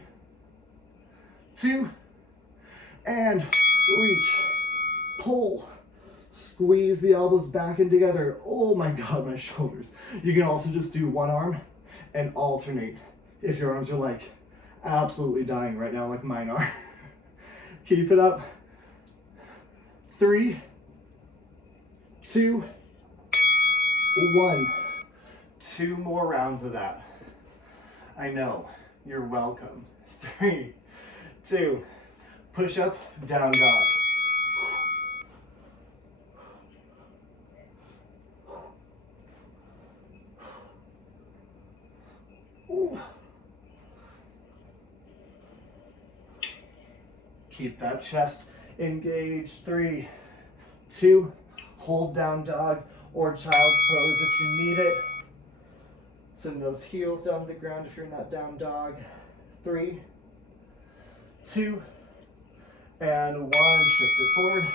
2, and reach, pull, squeeze the elbows back in together. Oh my God, my shoulders. You can also just do one arm and alternate if your arms are like absolutely dying right now like mine are. Keep it up. 3, 2, 1. 2 more rounds of that. I know, you're welcome. 3, 2, push up, down dog. Ooh. Keep that chest engaged. 3, 2, hold down dog or child's pose if you need it. Send those heels down to the ground if you're in that down dog. 3, 2, and 1. Shift it forward.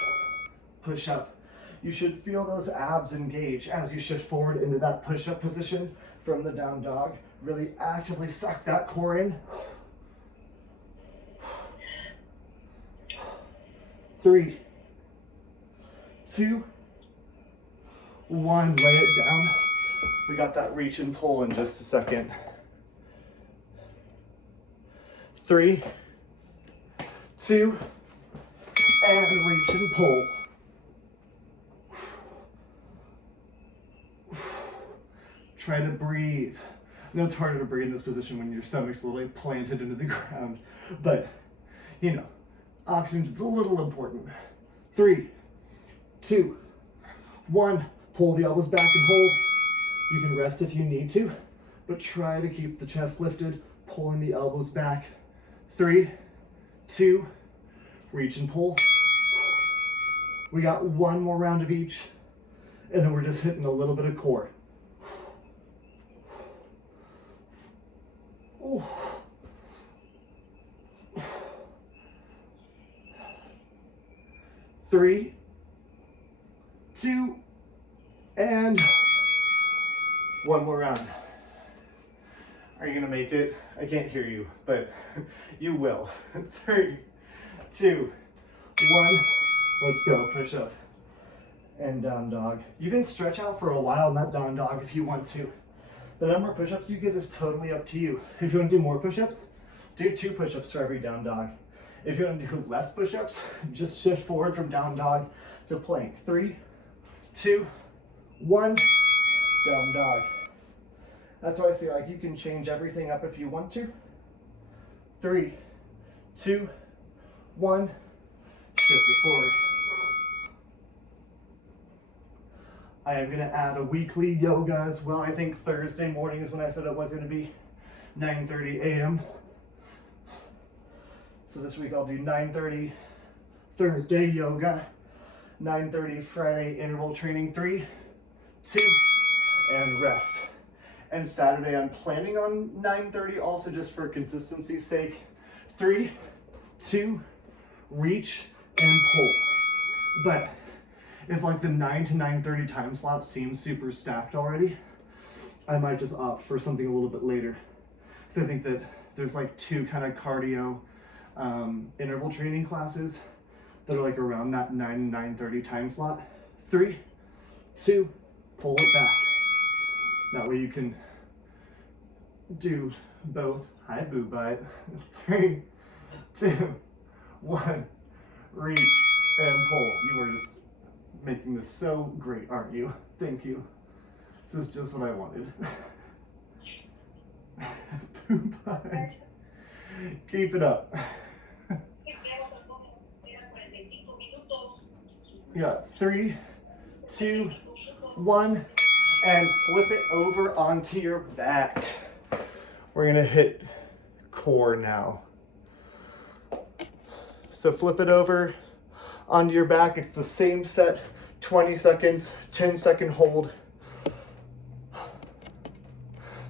Push up. You should feel those abs engage as you shift forward into that push-up position from the down dog. Really actively suck that core in. 3, 2, 1. Lay it down. We got that reach and pull in just a second. 3, 2, and reach and pull. Try to breathe. I know it's harder to breathe in this position when your stomach's literally planted into the ground, but you know, oxygen is a little important. 3, 2, 1. Pull the elbows back and hold. You can rest if you need to, but try to keep the chest lifted, pulling the elbows back. 3, 2, reach and pull. We got 1 more round of each, and then we're just hitting a little bit of core. Ooh. 3, 2, and 1 more round. Are you gonna make it? I can't hear you, but you will. 3, 2, 1. Let's go. Push up and down dog. You can stretch out for a while in that down dog if you want to. The number of push-ups you get is totally up to you. If you want to do more push-ups, do 2 push-ups for every down dog. If you want to do less push-ups, just shift forward from down dog to plank. 3, 2, 1, down dog. That's why I say, like, you can change everything up if you want to. 3, 2, 1, shift it forward. I am gonna add a weekly yoga as well. I think Thursday morning is when I said it was gonna be 9:30 a.m. So this week I'll do 9:30 Thursday yoga, 9:30 Friday interval training, 3, 2, and rest. And Saturday I'm planning on 9:30 also, just for consistency's sake. 3, 2, reach and pull. But if like the 9 to 9:30 time slot seems super stacked already, I might just opt for something a little bit later. Because I think that there's like 2 kind of cardio interval training classes that are like around that 9 to 9:30 time slot. 3, 2, pull it back. That way you can do both. Hi, boo butt. 3, 2, 1, reach and pull. You were just making this so great, aren't you? Thank you. This is just what I wanted. Boo butt. Keep it up. Yeah, 3, 2, 1, and flip it over onto your back. We're gonna hit core now. So flip it over onto your back. It's the same set, 20 seconds, 10-second hold,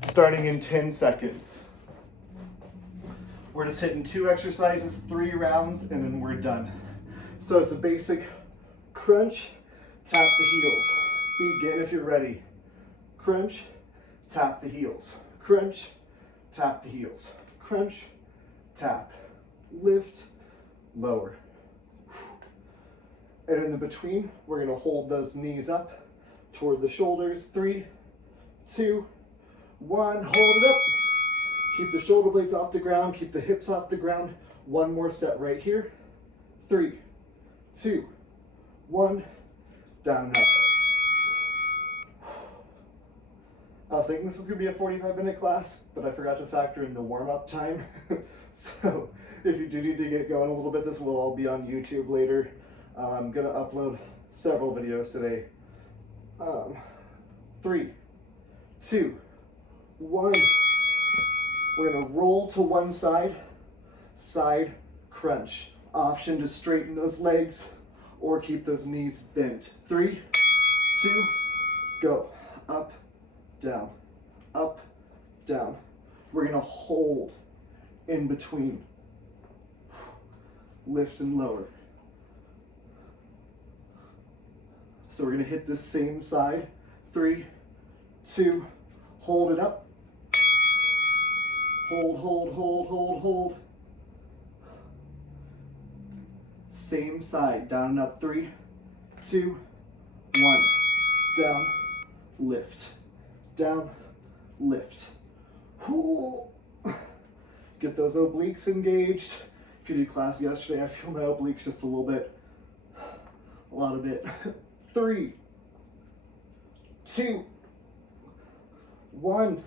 starting in 10 seconds. We're just hitting 2 exercises, 3 rounds, and then we're done. So it's a basic crunch, tap the heels. Begin if you're ready. Crunch, tap the heels. Crunch, tap the heels. Crunch, tap, lift, lower. And in the between, we're gonna hold those knees up toward the shoulders. 3, 2, 1, hold it up. Keep the shoulder blades off the ground, keep the hips off the ground. One more set right here. 3, 2, 1, down and up. I was thinking this was gonna be a 45-minute class, but I forgot to factor in the warm-up time. So if you do need to get going a little bit, this will all be on YouTube later. I'm gonna upload several videos today. 3, 2, 1. We're gonna roll to one side, side crunch. Option to straighten those legs or keep those knees bent. 3, 2, go. Up, down, up, down. We're gonna hold in between. Lift and lower. So we're gonna hit this same side. 3, 2, hold it up. Hold, hold, hold, hold, hold. Same side, down and up. 3, 2, 1. Down, lift. Down, lift. Get those obliques engaged. If you did class yesterday, I feel my obliques just a little bit, a lot of it. 3, 2, 1.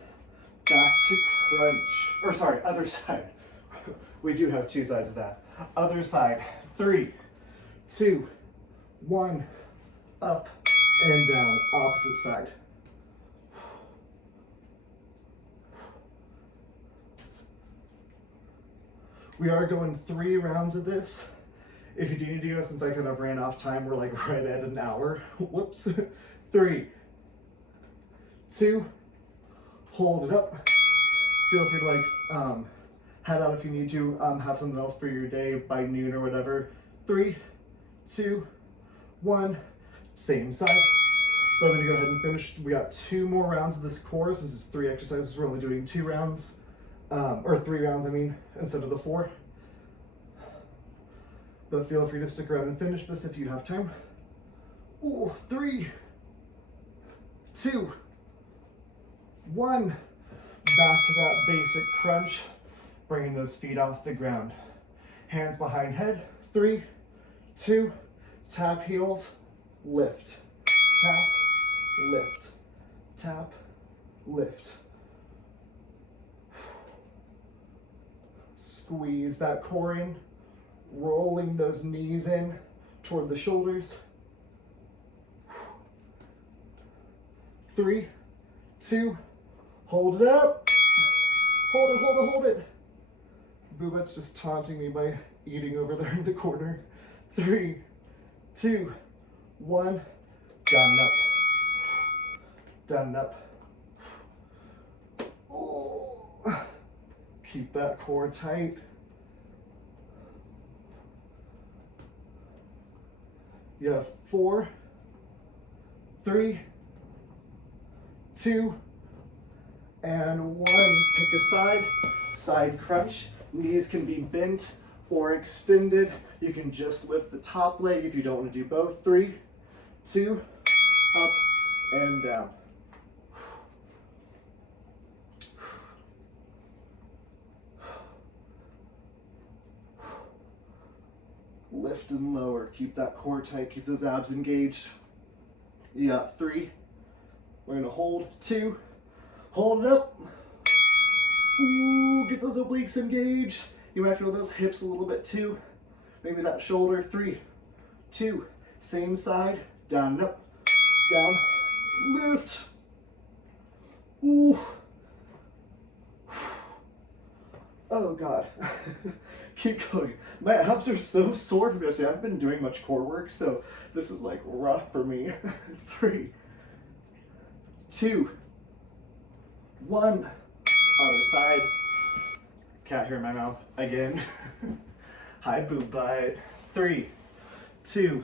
Back to crunch. Or sorry, other side. We do have two sides of that. Other side. 3, 2, 1. Up and down. Opposite side. We are going 3 rounds of this. If you do need to go, since I kind of ran off time, we're like right at an hour. Whoops. 3, 2, hold it up. Feel free to like head out if you need to, have something else for your day by noon or whatever. 3, 2, 1, same side. But I'm gonna go ahead and finish. We got 2 more rounds of this course. This is 3 exercises. We're only doing 2 rounds, or 3 rounds, I mean, instead of the 4. But feel free to stick around and finish this if you have time. Ooh, 3, 2, 1. Back to that basic crunch, bringing those feet off the ground. Hands behind head. 3, 2, tap heels, lift, tap, lift, tap, lift. Squeeze that core in, rolling those knees in toward the shoulders. 3, 2, hold it up. Hold it, hold it, hold it. Boobette's just taunting me by eating over there in the corner. 3, 2, 1, down and up. Down and up. Oh. Keep that core tight. You have 4, 3, 2, and 1. Pick a side. Side crunch. Knees can be bent or extended. You can just lift the top leg if you don't want to do both. 3, 2, up and down. Lift and lower. Keep that core tight. Keep those abs engaged. You got 3. We're gonna hold. 2. Hold it up. Ooh, get those obliques engaged. You might feel those hips a little bit too. Maybe that shoulder. 3, 2. Same side. Down and up. Down. Lift. Ooh. Oh God. Keep going. My abs are so sore from yesterday. I haven't been doing much core work, so this is like rough for me. 3, 2, 1. Other side. Cat hair in my mouth again. High boob butt. 3, 2,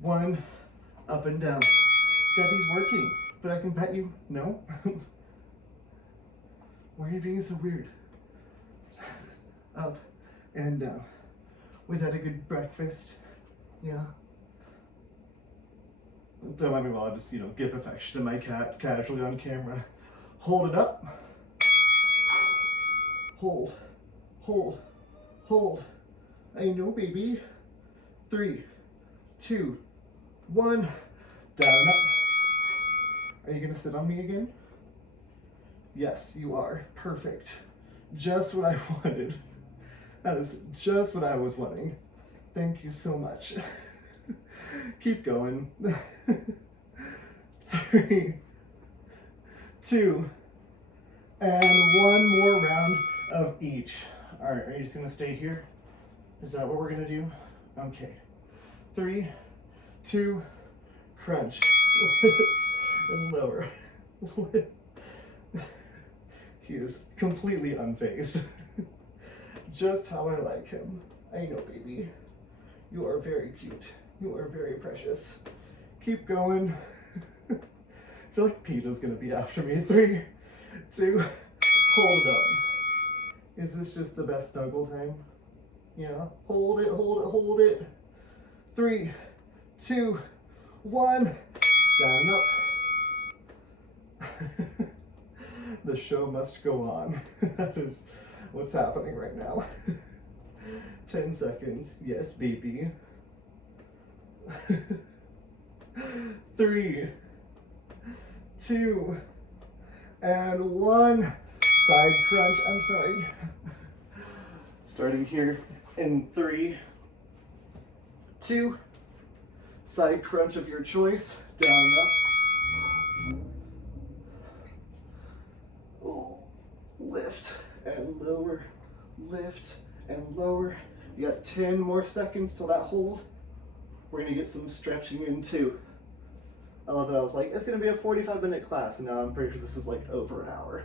1. Up and down. Daddy's working, but I can pet you. No? Why are you being so weird? Up and down. Was that a good breakfast? Yeah. Don't mind me while I just, give affection to my cat casually on camera. Hold it up. hold, hold, hold. I know, baby. 3, 2, 1, down and up. Are you gonna sit on me again? Yes, you are. Perfect. Just what I wanted. That is just what I was wanting. Thank you so much. Keep going. 3, 2, and 1 more round of each. All right, are you just gonna stay here? Is that what we're gonna do? Okay. 3, 2, crunch. Lift and lower. Lift. He is completely unfazed. Just how I like him. I know, baby. You are very cute. You are very precious. Keep going. I feel like PETA's gonna be after me. 3, 2, hold it up. Is this just the best snuggle time? Yeah. Hold it, hold it, hold it. 3, 2, 1. Down and up. The show must go on. That is what's happening right now. 10 seconds. Yes, baby. 3, 2, and 1. Side crunch. I'm sorry. Starting here in 3, 2. Side crunch of your choice. Down and up. Oh, lift and lower. Lift and lower. You got 10 more seconds till that hold. We're gonna get some stretching in too. I love that I was like, it's gonna be a 45-minute class, and now I'm pretty sure this is like over an hour.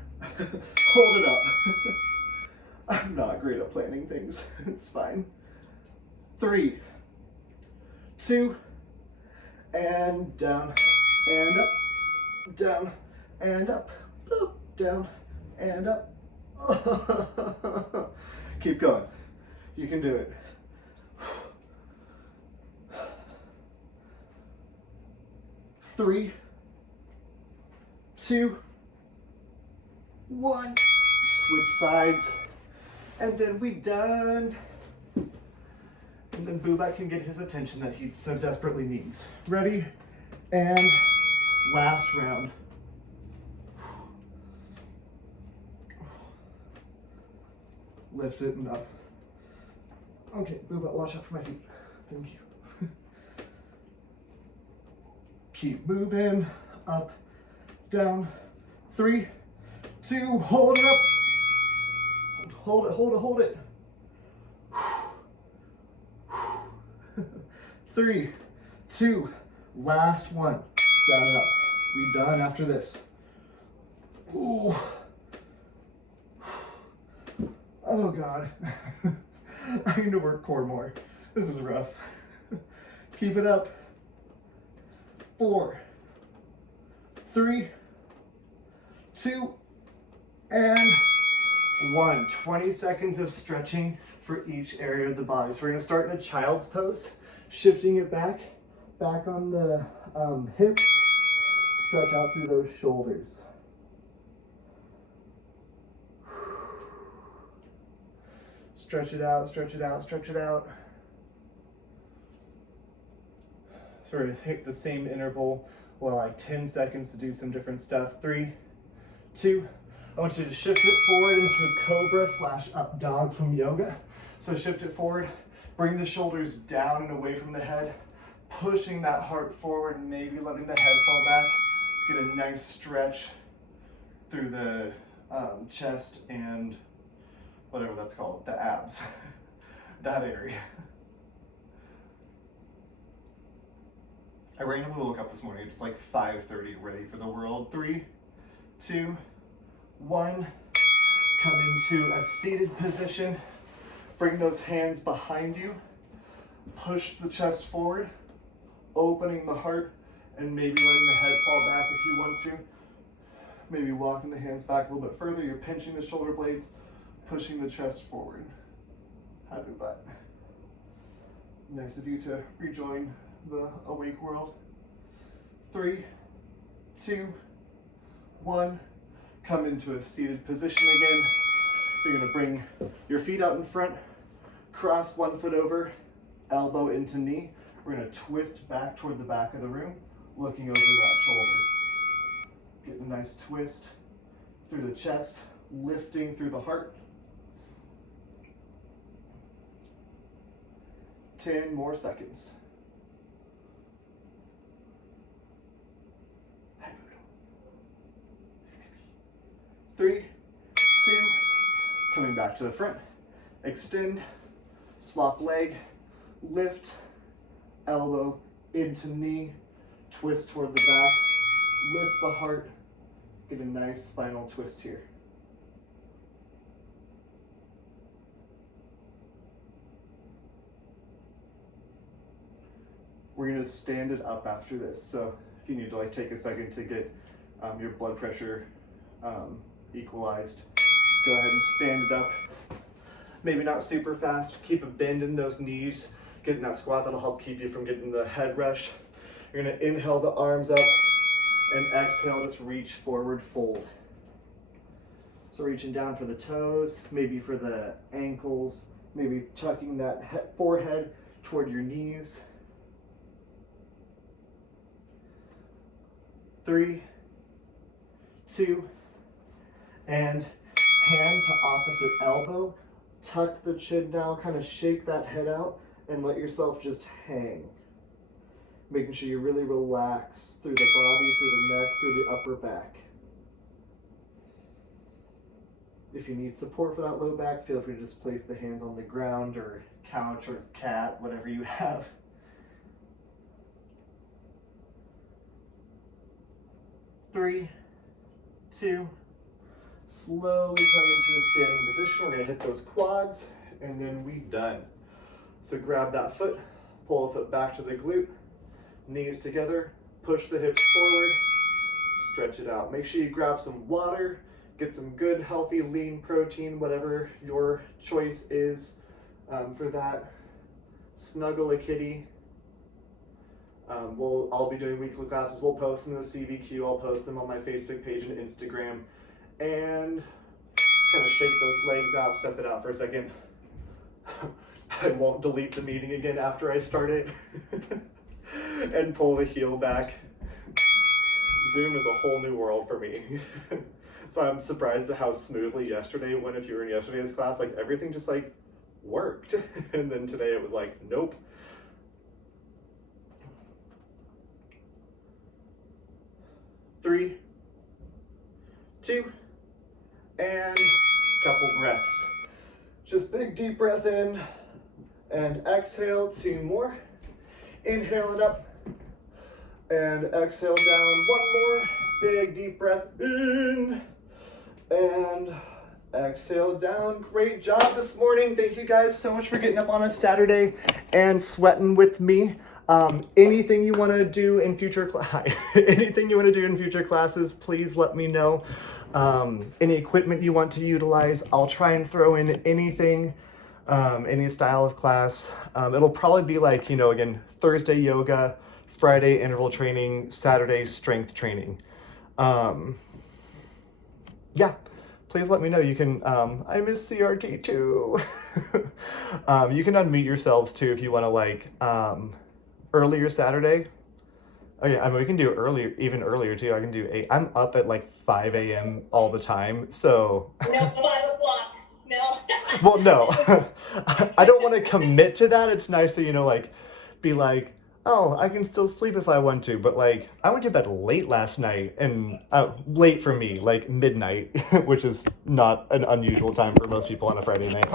Hold it up. I'm not great at planning things. It's fine. 3, 2, and down, and up, down, and up, boop, down, and up. Keep going. You can do it. 3, 2, 1. Switch sides. And then we done. And then Booba can get his attention that he so desperately needs. Ready? And last round. Lift it and up. Okay, Booba, watch out for my feet. Thank you. Keep moving. Up, down. 3, 2, hold it up. Hold it, hold it, hold it. 3, 2, last one. Down and up. We done after this. Ooh. Oh God. I need to work core more. This is rough. Keep it up. 4, 3, 2, and 1. 20 seconds of stretching for each area of the body. So we're gonna start in a child's pose, shifting it back on the hips, stretch out through those shoulders. Stretch it out, stretch it out, stretch it out. Sort of take the same interval, well, like 10 seconds to do some different stuff. 3, 2, I want you to shift it forward into a cobra / up dog from yoga. So shift it forward, bring the shoulders down and away from the head, pushing that heart forward, maybe letting the head fall back. Let's get a nice stretch through the chest and whatever that's called, the abs, that area. I randomly woke up this morning, it's like 5:30, ready for the world. 3, 2, 1. Come into a seated position. Bring those hands behind you. Push the chest forward, opening the heart, and maybe letting the head fall back if you want to. Maybe walking the hands back a little bit further. You're pinching the shoulder blades, pushing the chest forward. Happy butt. Nice of you to rejoin the awake world. 3, 2, 1. Come into a seated position again. You're gonna bring your feet out in front, cross one foot over, elbow into knee. We're gonna twist back toward the back of the room, looking over that shoulder. Get a nice twist through the chest, lifting through the heart. 10 more seconds. 3, 2, coming back to the front. Extend, swap leg, lift, elbow into knee, twist toward the back, lift the heart, get a nice spinal twist here. We're gonna stand it up after this. So if you need to like take a second to get your blood pressure equalized, go ahead and stand it up. Maybe not super fast, keep a bend in those knees. Get in that squat, that'll help keep you from getting the head rush. You're gonna inhale the arms up and exhale, just reach forward, fold. So reaching down for the toes, maybe for the ankles, maybe tucking that forehead toward your knees. 3, 2, and hand to opposite elbow. Tuck the chin down, kind of shake that head out, and let yourself just hang. Making sure you really relax through the body, through the neck, through the upper back. If you need support for that low back, feel free to just place the hands on the ground or couch or cat, whatever you have. 3, 2, slowly come into a standing position. We're gonna hit those quads and then we done. So grab that foot, pull the foot back to the glute, knees together, push the hips forward, stretch it out. Make sure you grab some water, get some good, healthy, lean protein, whatever your choice is for that. Snuggle a kitty. I'll be doing weekly classes. We'll post them in the CVQ. I'll post them on my Facebook page and Instagram. And just kind of shake those legs out, step it out for a second. I won't delete the meeting again after I start it. And pull the heel back. Zoom is a whole new world for me. That's why I'm surprised at how smoothly yesterday went. If you were in yesterday's class, like everything just like worked. And then today it was like, nope. 3, 2, and couple breaths. Just big deep breath in and exhale, 2 more. Inhale it up and exhale down, 1 more. Big deep breath in and exhale down. Great job this morning. Thank you guys so much for getting up on a Saturday and sweating with me. Anything you want to do in future classes, please let me know. Any equipment you want to utilize, I'll try and throw in anything, any style of class. It'll probably be like, again, Thursday yoga, Friday interval training, Saturday strength training. Yeah, please let me know. You can, I miss CRT too. You can unmute yourselves too if you want to earlier Saturday. Oh yeah, we can do earlier, even earlier too. I can do 8. I'm up at 5 a.m. all the time, so. No, 5 o'clock, no. Well, no, I don't want to commit to that. It's nice to, be like, oh, I can still sleep if I want to, but I went to bed late last night, and late for me, midnight, which is not an unusual time for most people on a Friday night.